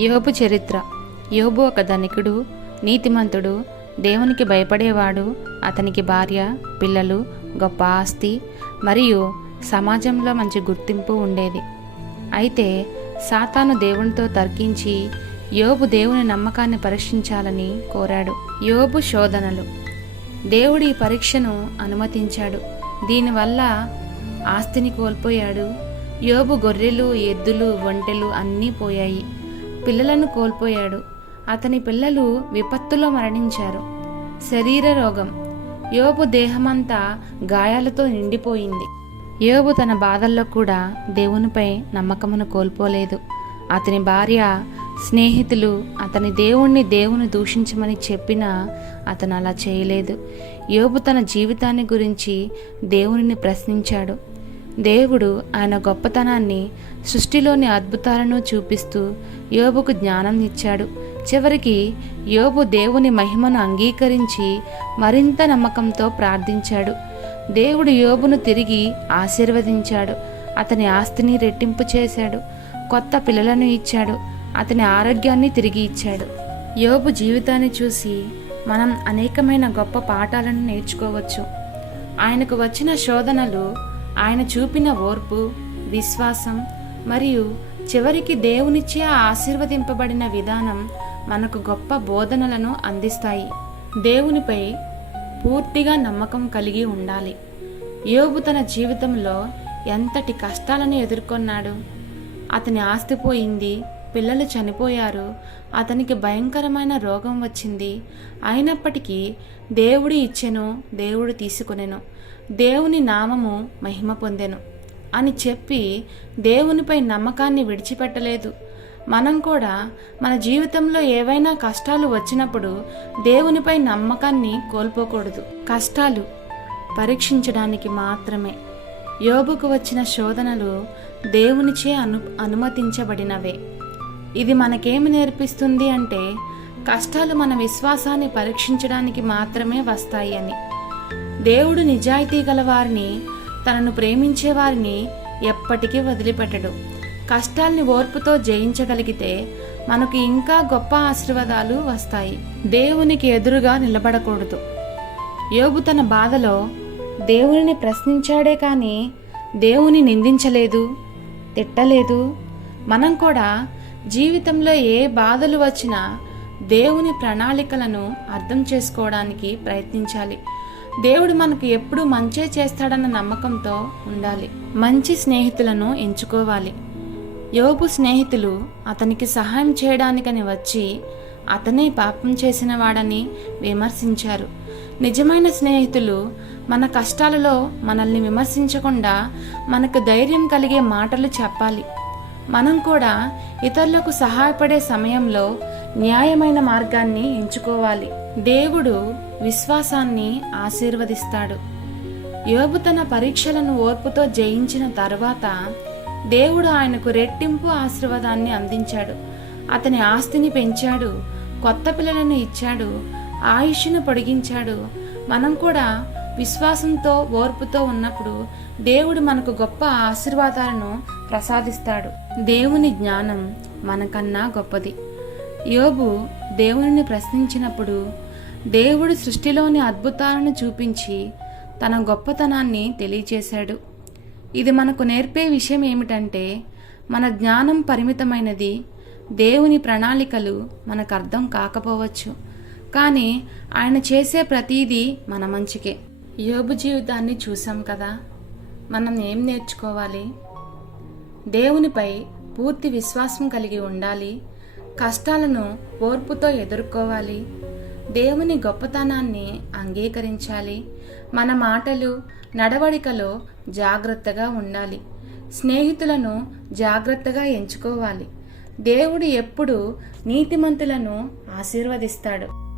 యోబు చరిత్ర. యోబు ఒక ధనికుడు నీతిమంతుడు దేవునికి భయపడేవాడు అతనికి భార్య పిల్లలు గొప్ప ఆస్తి మరియు సమాజంలో మంచి గుర్తింపు ఉండేది. అయితే సాతాను దేవునితో తర్కించి యోబు దేవుని నమ్మకాన్ని పరీక్షించాలని కోరాడు. యోబు శోధనలు. దేవుడి ఈ పరీక్షను అనుమతించాడు. దీనివల్ల ఆస్తిని కోల్పోయాడు. యోబు గొర్రెలు ఎద్దులు ఒంటెలు అన్నీ పోయాయి. పిల్లలను కోల్పోయాడు. అతని పిల్లలు విపత్తులో మరణించారు. శరీర రోగం. యోబు దేహమంతా గాయాలతో నిండిపోయింది. యోబు తన బాధల్లో కూడా దేవునిపై నమ్మకమును కోల్పోలేదు. అతని భార్య స్నేహితులు అతని దేవుణ్ణి దేవుని దూషించమని చెప్పినా అతను అలా చేయలేదు. యోబు తన జీవితాన్ని గురించి దేవునిని ప్రశ్నించాడు. దేవుడు ఆయన గొప్పతనాన్ని సృష్టిలోని అద్భుతాలను చూపిస్తూ యోబుకు జ్ఞానం ఇచ్చాడు. చివరికి యోబు దేవుని మహిమను అంగీకరించి మరింత నమ్మకంతో ప్రార్థించాడు. దేవుడు యోబును తిరిగి ఆశీర్వదించాడు. అతని ఆస్తిని రెట్టింపు చేశాడు. కొత్త పిల్లలను ఇచ్చాడు. అతని ఆరోగ్యాన్ని తిరిగి ఇచ్చాడు. యోబు జీవితాన్ని చూసి మనం అనేకమైన గొప్ప పాఠాలను నేర్చుకోవచ్చు. ఆయనకు వచ్చిన శోధనలు ఆయన చూపిన ఓర్పు విశ్వాసం మరియు చివరికి దేవునిచ్చే ఆశీర్వదింపబడిన విధానం మనకు గొప్ప బోధనలను అందిస్తాయి. దేవునిపై పూర్తిగా నమ్మకం కలిగి ఉండాలి. యోబు తన జీవితంలో ఎంతటి కష్టాలను ఎదుర్కొన్నాడు? అతని ఆస్తి పోయింది పిల్లలు చనిపోయారు. అతనికి భయంకరమైన రోగం వచ్చింది. అయినప్పటికీ దేవుడు ఇచ్చెను దేవుడు తీసుకొనెను. దేవుని నామము మహిమ పొందెను అని చెప్పి దేవునిపై నమ్మకాన్ని విడిచిపెట్టలేదు. మనం కూడా మన జీవితంలో ఏవైనా కష్టాలు వచ్చినప్పుడు దేవునిపై నమ్మకాన్ని కోల్పోకూడదు. కష్టాలు పరీక్షించడానికి మాత్రమే. యోబుకు వచ్చిన శోధనలు దేవునిచే అను అనుమతించబడినవే. ఇది మనకేమి నేర్పిస్తుంది అంటే కష్టాలు మన విశ్వాసాన్ని పరీక్షించడానికి మాత్రమే వస్తాయి అని. దేవుడు నిజాయితీ గల వారిని తనను ప్రేమించే వారిని ఎప్పటికీ వదిలిపెట్టడు. కష్టాల్ని ఓర్పుతో జయించగలిగితే మనకు ఇంకా గొప్ప ఆశీర్వాదాలు వస్తాయి. దేవునికి ఎదురుగా నిలబడకూడదు. యోగు తన బాధలో దేవునిని ప్రశ్నించాడే కానీ దేవుని నిందించలేదు తిట్టలేదు. మనం కూడా జీవితంలో ఏ బాధలు వచ్చినా దేవుని ప్రణాళికలను అర్థం చేసుకోవడానికి ప్రయత్నించాలి. దేవుడు మనకు ఎప్పుడు మంచే చేస్తాడన్న నమ్మకంతో ఉండాలి. మంచి స్నేహితులను ఎంచుకోవాలి. యోబు స్నేహితులు అతనికి సహాయం చేయడానికని వచ్చి అతనే పాపం చేసిన వాడని విమర్శించారు. నిజమైన స్నేహితులు మన కష్టాలలో మనల్ని విమర్శించకుండా మనకు ధైర్యం కలిగే మాటలు చెప్పాలి. మనం కూడా ఇతరులకు సహాయపడే సమయంలో న్యాయమైన మార్గాన్ని ఎంచుకోవాలి. దేవుడు విశ్వాసాన్ని ఆశీర్వదిస్తాడు. యోబు తన పరీక్షలను ఓర్పుతో జయించిన తర్వాత దేవుడు ఆయనకు రెట్టింపు ఆశీర్వాదాన్ని అందించాడు. అతని ఆస్తిని పెంచాడు కొత్త పిల్లలను ఇచ్చాడు ఆయుష్ను పొడిగించాడు. మనం కూడా విశ్వాసంతో ఓర్పుతో ఉన్నప్పుడు దేవుడు మనకు గొప్ప ఆశీర్వాదాలను ప్రసాదిస్తాడు. దేవుని జ్ఞానం మనకన్నా గొప్పది. యోబు దేవునిని ప్రశ్నించినప్పుడు దేవుడు సృష్టిలోని అద్భుతాలను చూపించి తన గొప్పతనాన్ని తెలియచేశాడు. ఇది మనకు నేర్పే విషయం ఏమిటంటే మన జ్ఞానం పరిమితమైనది దేవుని ప్రణాళికలు మనకు అర్థం కాకపోవచ్చు. కానీ ఆయన చేసే ప్రతీదీ మన మంచికే. యోబు జీవితాన్ని చూసాం కదా? మనం ఏం నేర్చుకోవాలి? దేవునిపై పూర్తి విశ్వాసం కలిగి ఉండాలి. కష్టాలను ఓర్పుతో ఎదుర్కోవాలి. దేవుని గొప్పతనాన్ని అంగీకరించాలి. మన మాటలు నడవడికలో జాగ్రత్తగా ఉండాలి. స్నేహితులను జాగ్రత్తగా ఎంచుకోవాలి. దేవుడు ఎప్పుడు నీతిమంతులను ఆశీర్వదిస్తాడు.